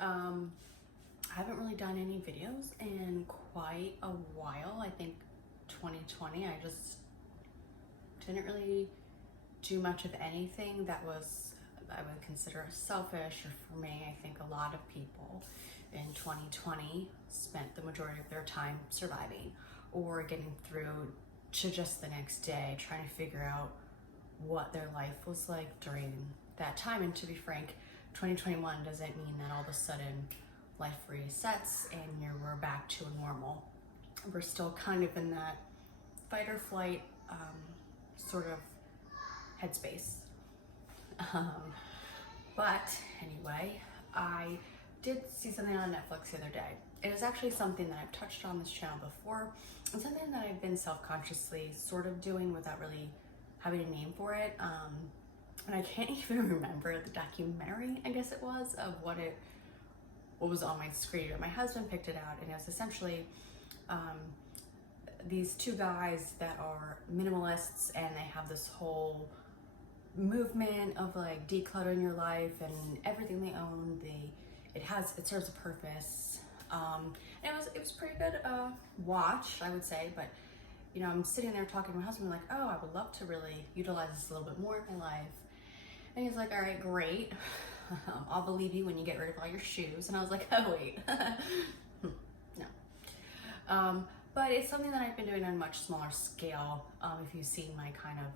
I haven't really done any videos in quite a while. I think 2020, I just didn't really do much of anything that was, I would consider selfish, or for me, I think a lot of people in 2020 spent the majority of their time surviving or getting through to just the next day, trying to figure out what their life was like during that time. And to be frank, 2021 doesn't mean that all of a sudden life resets and we're back to a normal. We're still kind of in that fight or flight sort of headspace. But anyway, I did see something on Netflix the other day. It is actually something that I've touched on this channel before, and something that I've been self-consciously sort of doing without really having a name for it. And I can't even remember the documentary, I guess it was, of what was on my screen. My husband picked it out, and it was essentially these two guys that are minimalists, and they have this whole movement of like decluttering your life and everything they own. It serves a purpose. And it was pretty good watch, I would say. But you know, I'm sitting there talking to my husband, like, oh, I would love to really utilize this a little bit more in my life. And he's like, all right, great. I'll believe you when you get rid of all your shoes. And I was like, oh wait, no. But it's something that I've been doing on a much smaller scale. If you've seen my kind of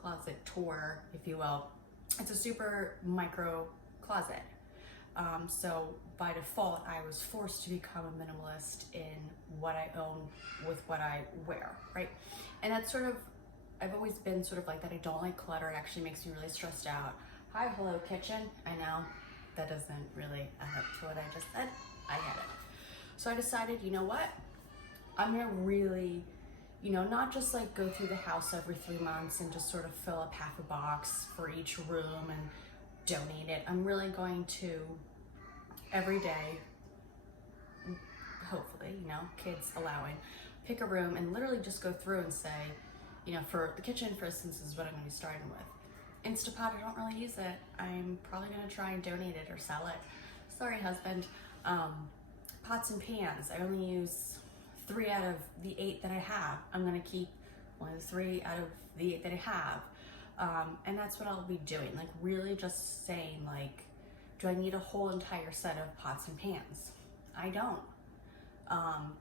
closet tour, if you will, it's a super micro closet. So by default, I was forced to become a minimalist in what I own with what I wear, right? And that's sort of, I've always been sort of like that. I don't like clutter. It actually makes me really stressed out. Hi, hello, kitchen. I know that doesn't really add up to what I just said. I get it. So I decided, you know what? I'm gonna really, you know, not just like go through the house every 3 months and just sort of fill up half a box for each room and donate it. I'm really going to every day, hopefully, you know, kids allowing, pick a room and literally just go through and say, you know, for the kitchen, for instance, is what I'm gonna be starting with. Instapot, I don't really use it. I'm probably gonna try and donate it or sell it. Sorry, husband. Pots and pans, I only use 3 out of the 8 that I have. I'm gonna keep one of the 3 out of the 8 that I have. And that's what I'll be doing. Like really just saying like, do I need a whole entire set of pots and pans? I don't.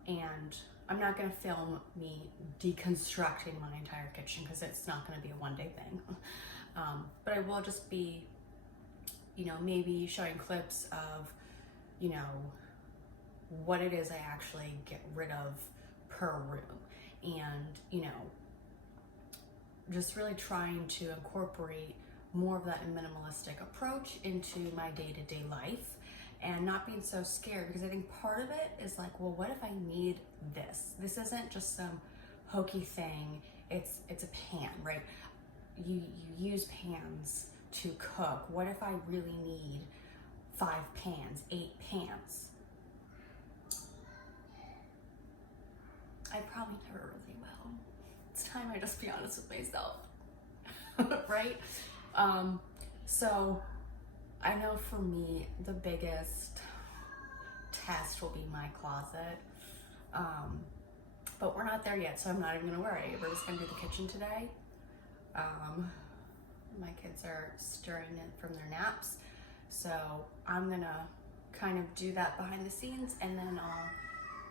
And I'm not gonna film me deconstructing my entire kitchen because it's not gonna be a one-day thing. But I will just be, you know, maybe showing clips of, you know, what it is I actually get rid of per room. And, you know, just really trying to incorporate more of that minimalistic approach into my day-to-day life and not being so scared, because I think part of it is like, well, what if I need this? This isn't just some hokey thing. It's a pan, right? You use pans to cook. What if I really need 5 pans, 8 pans? I probably never really will. It's time I just be honest with myself, right? So I know for me, the biggest test will be my closet. But we're not there yet, so I'm not even gonna worry. We're just gonna do the kitchen today. My kids are stirring in from their naps, so I'm gonna kind of do that behind the scenes, and then I'll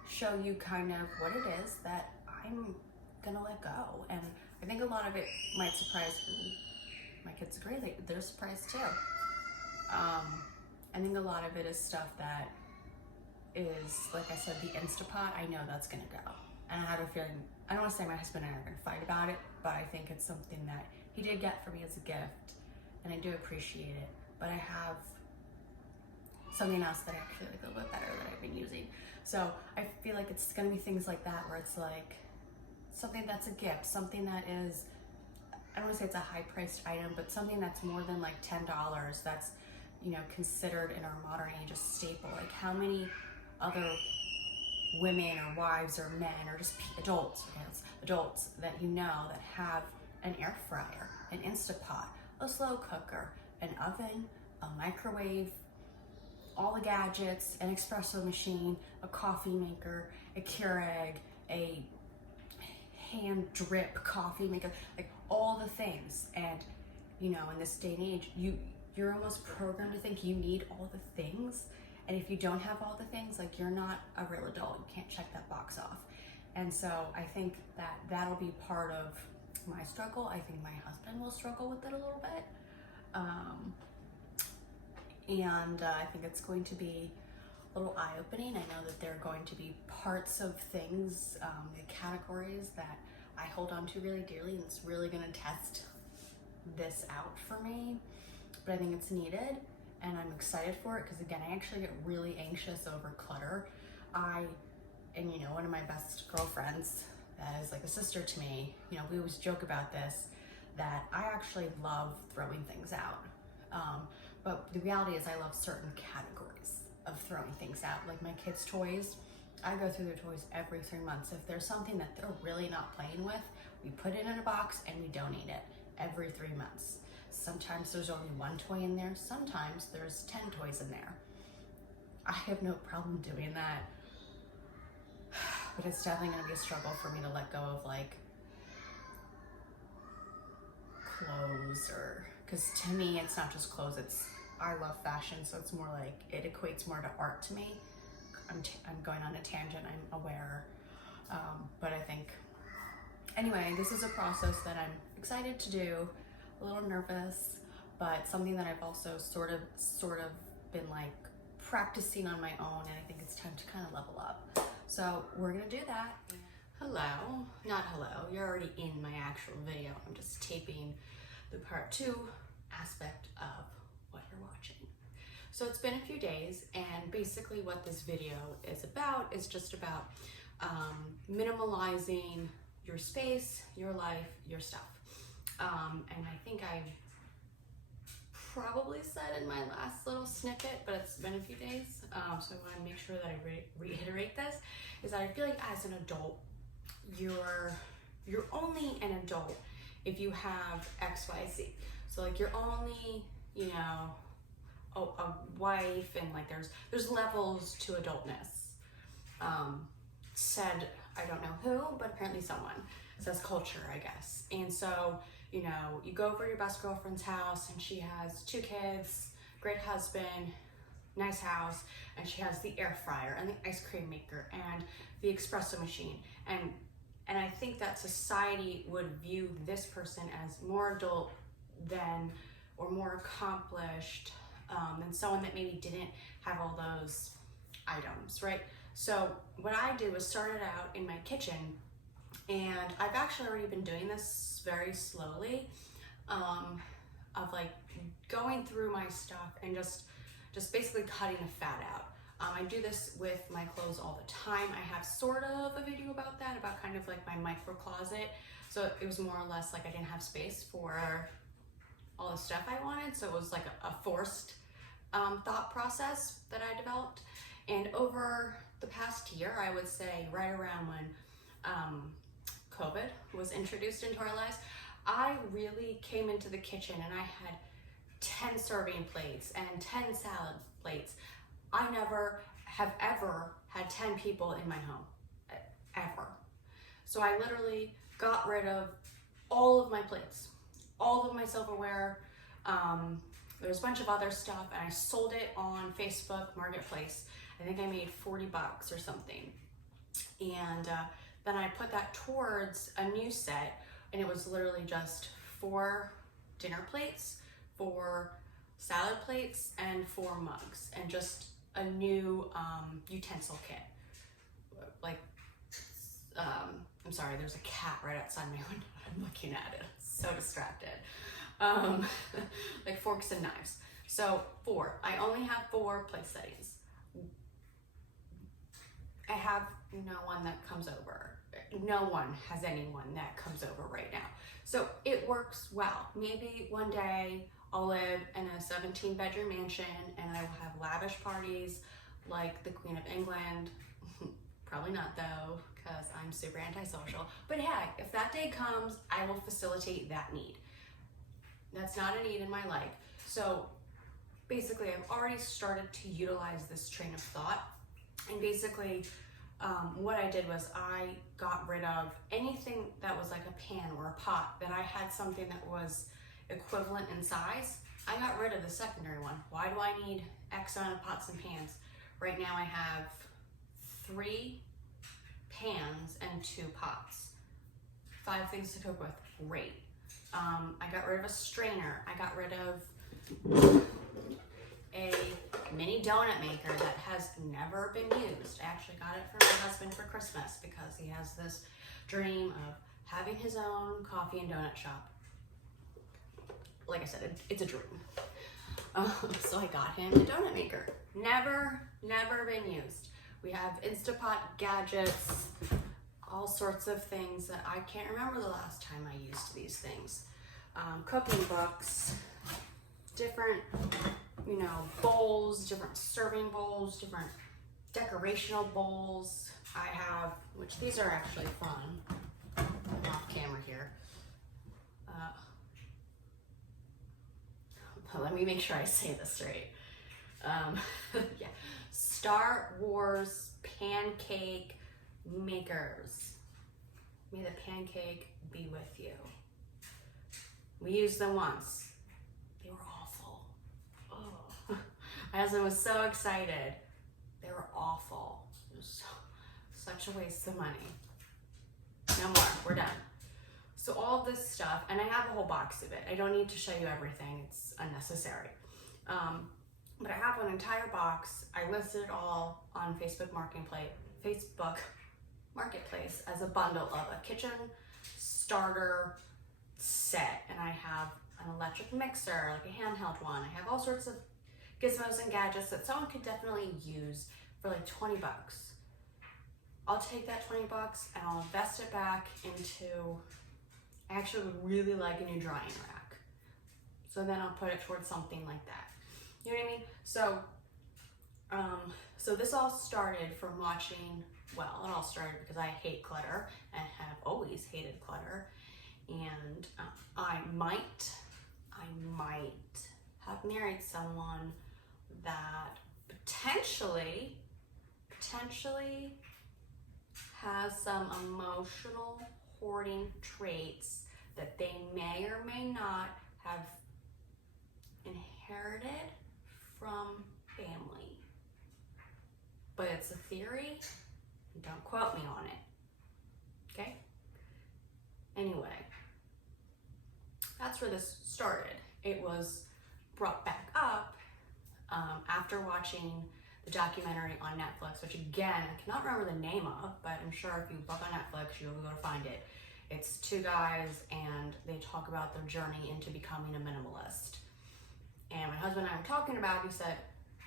show you kind of what it is that I'm gonna let go. And I think a lot of it might surprise me. My kids agree, they're surprised too. I think a lot of it is stuff that is, like I said, the Instapot. I know that's gonna go. And I have a feeling, I don't wanna say my husband and I are gonna fight about it, but I think it's something that he did get for me as a gift, and I do appreciate it. But I have something else that I actually like a little bit better that I've been using. So I feel like it's gonna be things like that, where it's like something that's a gift, something that is, I don't wanna say it's a high-priced item, but something that's more than like $10, that's, you know, considered in our modern age a staple. Like how many other women or wives or men or just adults, okay, adults that you know that have an air fryer, an Instapot, a slow cooker, an oven, a microwave, all the gadgets, an espresso machine, a coffee maker, a Keurig, a hand drip coffee maker, like all the things. And you know, in this day and age, you're almost programmed to think you need all the things. And if you don't have all the things, like you're not a real adult. You can't check that box off. And so I think that that'll be part of my struggle. I think my husband will struggle with it a little bit. I think it's going to be a little eye-opening. I know that there are going to be parts of things, the categories that I hold on to really dearly, and it's really gonna test this out for me. But I think it's needed, and I'm excited for it, because again, I actually get really anxious over clutter. And you know, one of my best girlfriends that is like a sister to me, you know, we always joke about this, that I actually love throwing things out. But the reality is I love certain categories of throwing things out. Like my kids' toys, I go through their toys every 3 months. If there's something that they're really not playing with, we put it in a box and we donate it every 3 months. Sometimes there's only 1 toy in there. Sometimes there's 10 toys in there. I have no problem doing that. But it's definitely gonna be a struggle for me to let go of like clothes, or, because to me, it's not just clothes, I love fashion, so it's more like, it equates more to art to me. I'm going on a tangent, I'm aware. But I think, anyway, this is a process that I'm excited to do, a little nervous, but something that I've also sort of been like practicing on my own, and I think it's time to kind of level up. So we're gonna do that. Hello, not hello, you're already in my actual video. I'm just taping the part 2 aspect of what you're watching. So it's been a few days, and basically what this video is about is just about minimalizing your space, your life, your stuff. And I think I've probably said in my last little snippet, but it's been a few days, so I want to make sure that I reiterate this, is that I feel like as an adult, you're only an adult if you have X, Y, Z. So like you're only, you know, a wife, and like there's levels to adultness. Said, I don't know who, but apparently someone. Says culture, I guess. And so, you know, you go over your best girlfriend's house, and she has 2 kids, great husband, nice house, and she has the air fryer and the ice cream maker and the espresso machine. And I think that society would view this person as more adult than, or more accomplished than someone that maybe didn't have all those items, right? So what I do is started out in my kitchen, and I've actually already been doing this very slowly, of like going through my stuff and just basically cutting the fat out. I do this with my clothes all the time. I have sort of a video about that, about kind of like my micro closet. So it was more or less like I didn't have space for all the stuff I wanted. So it was like a forced thought process that I developed. And over the past year, I would say right around when COVID was introduced into our lives, I really came into the kitchen and I had 10 serving plates and 10 salad plates. I never have ever had 10 people in my home, ever. So I literally got rid of all of my plates, all of my silverware. There was a bunch of other stuff, and I sold it on Facebook Marketplace. I think I made $40 or something. And then I put that towards a new set, and it was literally just 4 dinner plates, 4 salad plates, and 4 mugs, and just a new utensil kit. Like, I'm sorry, there's a cat right outside my window. I'm looking at it, so distracted. Like forks and knives. So 4, I only have 4 place settings. I have no one that comes over. No one has anyone that comes over right now. So it works well. Maybe one day I'll live in a 17-bedroom mansion and I will have lavish parties like the Queen of England. Probably not though, because I'm super antisocial. But hey, if that day comes, I will facilitate that need. That's not a need in my life. So basically I've already started to utilize this train of thought. And basically what I did was I got rid of anything that was like a pan or a pot that I had something that was equivalent in size. I got rid of the secondary one. Why do I need X amount of pots and pans? Right now I have 3 pans and 2 pots. 5 things to cook with, great. I got rid of a strainer. I got rid of a mini donut maker that has never been used. I actually got it for my husband for Christmas because he has this dream of having his own coffee and donut shop. Like I said, it's a dream. So I got him a donut maker. Never been used. We have Instapot gadgets, all sorts of things that I can't remember the last time I used these things. Cooking books, different, bowls, different serving bowls, different decorational bowls. I have, which these are actually fun. I'm off camera here. Let me make sure I say this right. Yeah, Star Wars pancake makers. May the pancake be with you. We used them once. They were awful. Oh. My husband was so excited. They were awful. It was such a waste of money. No more, we're done. So all of this stuff, and I have a whole box of it. I don't need to show you everything, it's unnecessary. But I have an entire box. I listed it all on Facebook Marketplace as a bundle of a kitchen starter set. And I have an electric mixer, like a handheld one. I have all sorts of gizmos and gadgets that someone could definitely use for like 20 bucks. I'll take that 20 bucks and I'll invest it back into, I actually would really like a new drying rack. So then I'll put it towards something like that. You know what I mean? So this all started from watching, well, it all started because I hate clutter and have always hated clutter. And I might have married someone that potentially has some emotional hoarding traits that they may or may not have inherited from family. But it's a theory, don't quote me on it, okay? Anyway, that's where this started. It was brought back up after watching the documentary on Netflix, which again, I cannot remember the name of, but I'm sure if you look on Netflix, you'll be able to find it. It's 2 guys and they talk about their journey into becoming a minimalist. And my husband and I were talking about it, he said,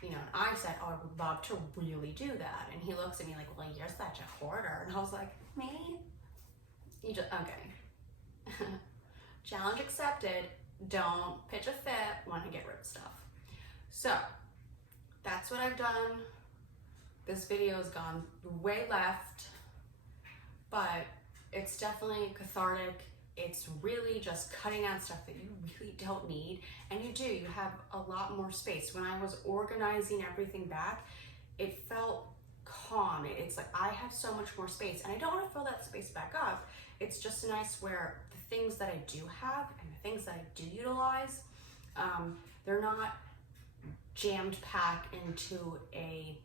and I said, oh, I would love to really do that. And he looks at me like, well, you're such a hoarder. And I was like, me? Okay. Challenge accepted. Don't pitch a fit when I get rid of stuff. So that's what I've done. This video has gone way left, but it's definitely cathartic. It's really just cutting out stuff that you really don't need. And you have a lot more space. When I was organizing everything back, it felt calm. It's like I have so much more space and I don't want to fill that space back up. It's just nice where the things that I do have and the things that I do utilize, they're not jammed packed into a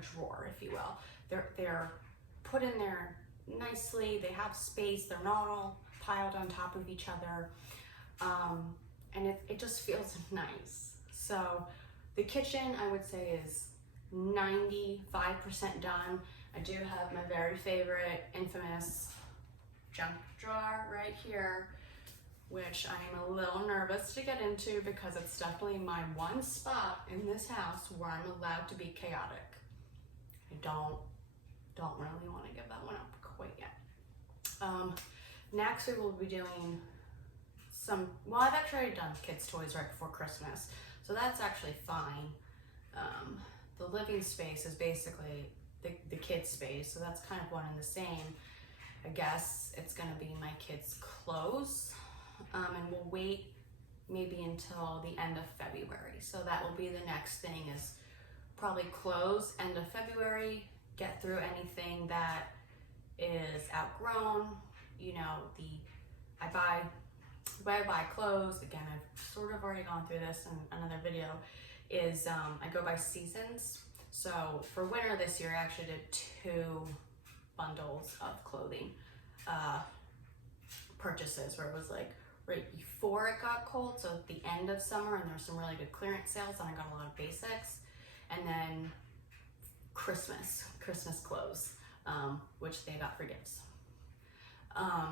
drawer, if you will. They're put in there nicely. They have space. They're not all piled on top of each other. And it just feels nice. So the kitchen, I would say, is 95% done. I do have my very favorite infamous junk drawer right here, which I'm a little nervous to get into because it's definitely my one spot in this house where I'm allowed to be chaotic. I don't really want to give that one up quite yet. Next we will be doing well, I've actually already done kids' toys right before Christmas, so that's actually fine. The living space is basically the kids' space, so that's kind of one and the same. I guess it's gonna be my kids' clothes, and we'll wait maybe until the end of February. So that will be the next thing, is probably close end of February, get through anything that is outgrown. You know, I buy clothes. Again, I've sort of already gone through this in another video, is I go by seasons. So for winter this year, I actually did 2 bundles of clothing purchases, where it was like right before it got cold, so at the end of summer, and there were some really good clearance sales, and I got a lot of basics. And then Christmas clothes, which they got for gifts.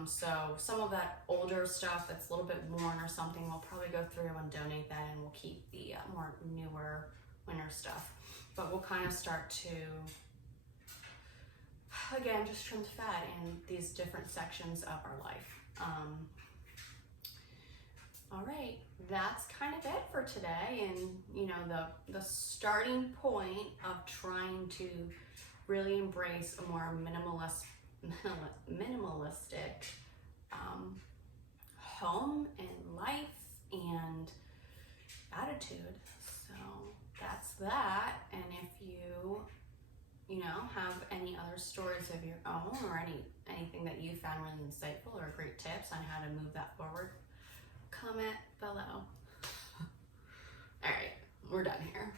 So some of that older stuff that's a little bit worn or something, we'll probably go through and donate that, and we'll keep the more newer winter stuff. But we'll kind of start to, again, just trim the fat in these different sections of our life. All right, that's kind of it for today, and you know, the starting point of trying to really embrace a more minimalistic home and life and attitude. So that's that. And if you know, have any other stories of your own, or anything that you found really insightful, or great tips on how to move that forward, comment below. All right, we're done here.